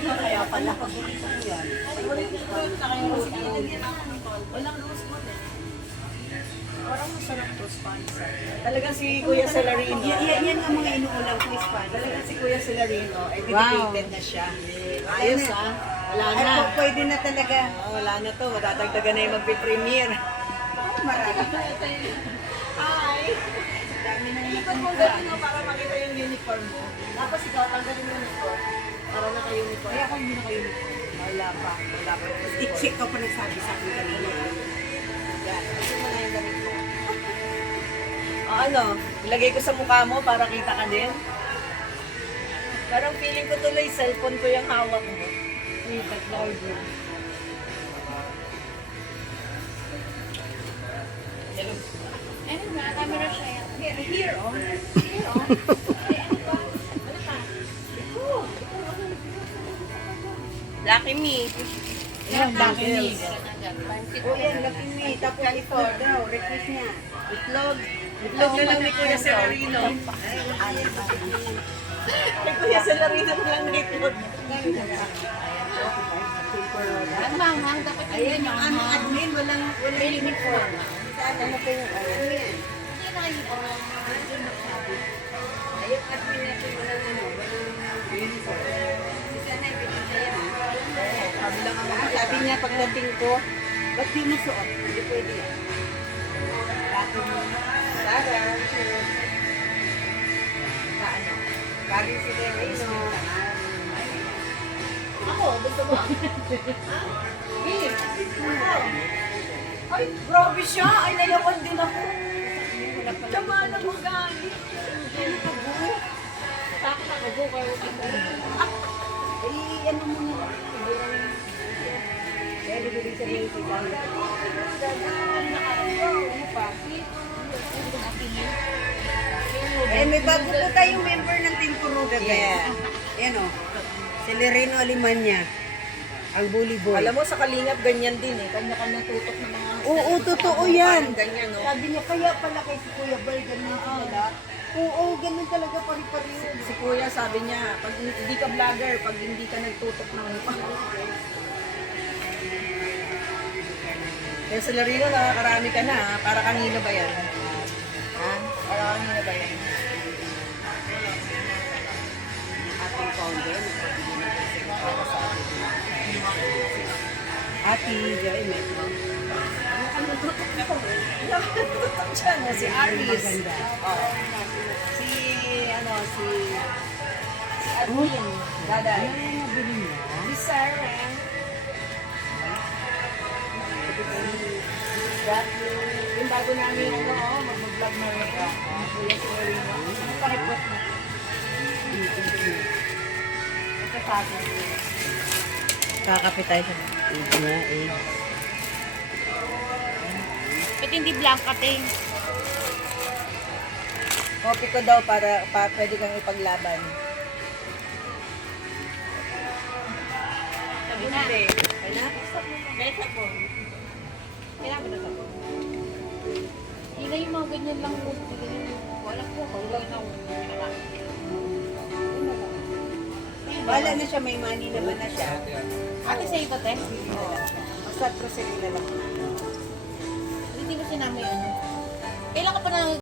Kaya pala. Yan. Walang rose mo din. Parang masarap to, sponsor. Talagang si Kuya Celarino. Yan ang mga inuulam ko, Spanish. Talagang si Kuya Celarino, ay dedicated na siya. Ayos ah. Wala Ay, na. pwede na talaga. Wala na to. Matatagdagan na yung magpipremiere. Marami. Hi! Dami na Ikot mo gano'n no, para makita yung uniform mo. Tapos ikaw, tanggalin mo yung uniform. Para naka-uniform. Kaya kung hindi naka-uniform. Wala pa. Wala pa. Ikaw pa nagsabi sa akin kanina. Yan. Kasi mo na yung damit mo. Ano? Ilagay ko sa mukha mo para kita ka din. Parang feeling ko tuloy cellphone ko yung hawak mo. Ano ba? Camera siya yan. Here, oh. Here, oh. Lucky me. Yan, Lucky Me. Meron O yan, Lucky Me. Tapos itlog daw, request niya. Itlog. Itlog na lang ni Kuya Celarino. Kay Kuya Celarino na lang na itlog. Ang manghang, dapat yun yung Ano admin, walang uniform. Ano pa yung admin? Hindi na kayo Ayun, admin natin walang walang uniform. Sana ipinagaya. Sabi niya pagdating ko, ba't di mo suot? Hindi pwede. Sabi mo, Sarah, ano? Kari si Reno. Ako, gusto mo? Ay, grabe siya. Ay, nayawan din ako. Tama na mo galit. Takot ako, go kayo. Ay, ano mo na? Kaya bibili sa mga sigala. Eh, may bago po tayong member ng Team Kuruda. Yeah. Yan o. Si Lereno Alimanya. Ang bully boy. Alam mo, sa Kalingap, ganyan din eh. Kanya-kanyang tutok ng mga... Oo, totoo yan. Parang ganyan, no? Sabi niya, kaya pala kay si Kuya Bal, ganun sila. Oo, ganun talaga pari-pariho. Si Kuya, sabi niya, pag hindi ka vlogger, pag hindi ka nagtutok ng... Kaya sa Larino, nakakarami ka na, ha? Para kanino ba yan? Ha? Para kanino ba yan? Ating founder, nagbibigay ng kasi para sa atin. Ate Joy Metro. Ano tutok na ko? Tutok siya, no? Si Aris. Maganda. Oh. Si, ano, si Admin. Daday. Ano yung nabili niya? Si Sarah. Yung bago namin, ano, mag-vlog na rin ka. Kuya si Marino. Ano pa-request mo? Nagkasabi. Kakapit tayo sa nga eh. Ba't hindi blanca, ting? Copy ko daw para pwede kang ipaglaban. Sabi na. Hindi. Ay na? Besa po. Kailangan na sa po. Hindi na yung mga ganyan lang po. Wala po. Hanggang na ako. Wala na siya, may money naman na siya. Ate sa iba, te? Basta prosedur na lang. Hindi mo sinama yun. Kailan ka pa na